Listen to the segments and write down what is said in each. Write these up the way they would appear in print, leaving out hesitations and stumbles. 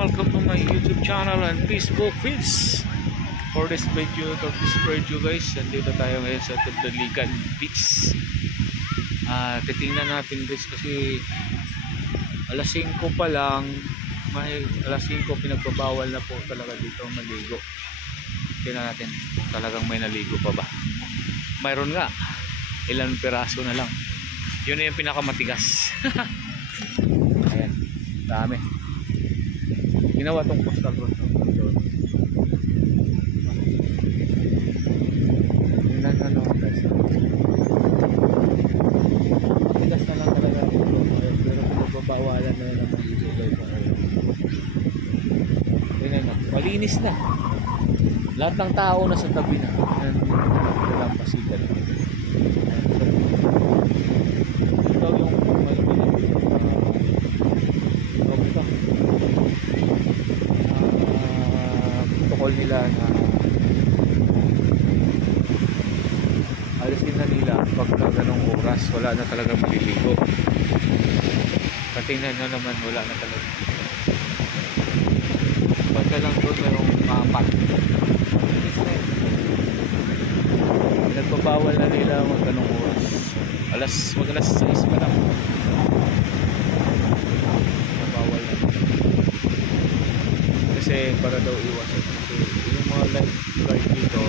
welcome to my YouTube channel and Facebook feeds. For this video guys, nandito tayo ngayon sa Tugdaligan Beach. Titingnan natin guys kasi alas 5 pa lang, may alas 5 pinagbabawal na po talaga dito maligo. Tingnan natin kung talagang may naligo pa ba. Mayroon nga, ilang piraso na lang. Yun na yung pinakamatigas. Ayan, dami. Ginawa tong coastal road. Tingnan ano guys. Tigas na lang talaga ito. Pero pagbabawalan na lang ng dito guys. Tingnan mo, malinis na. Lahat ng tao na sa tabi na. Walang pasigan. Ito yung protocol nila na alisin na nila pagka ganong oras wala na talaga maliligo. Katingnan na naman wala na talaga. Pagka lang doon mayroong maapat. Nagbabawal na nila mag ganong oras. Mag alas 6 pa lang. Nagbabawal na. Kasi para daw iwasan. Kasi yung mga lifeguard dito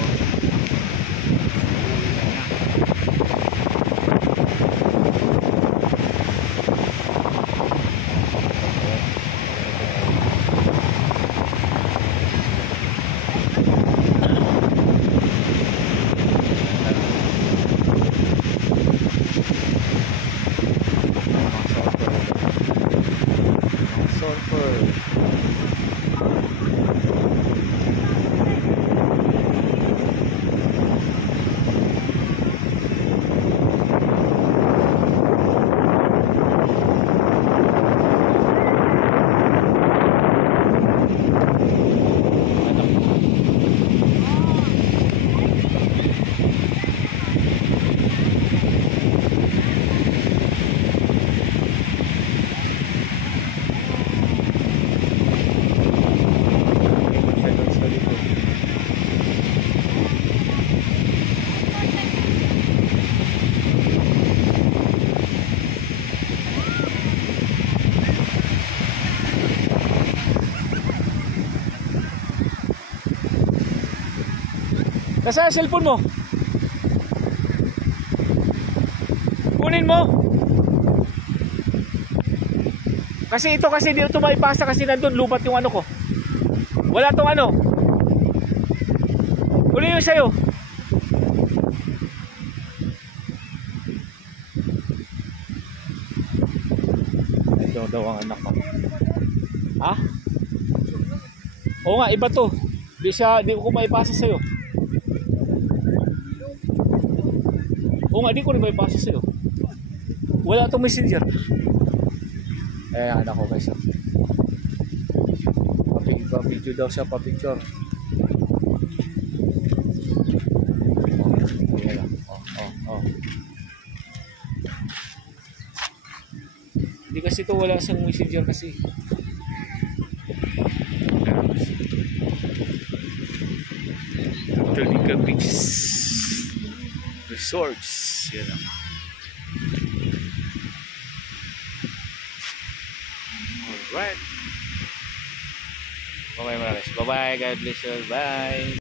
Nasaan ang cellphone mo? Kunin mo. Kasi ito kasi dito maipasa kasi nandun lubat yung ano ko. Wala tong ano. Kunin yung sa'yo. Ito daw ang anak ko. Ha? Oo nga, iba to. Di ko maipasa sa'yo. Oo nga, di ko rin may pasa sa'yo. Wala itong messenger. Anak ko guys. Pa-video daw siya, pa-picture. Hindi kasi ito wala siyang messenger kasi. Tugdaligan Beach Resorts. Yan lang. Alright. Bye-bye. God bless you. Bye.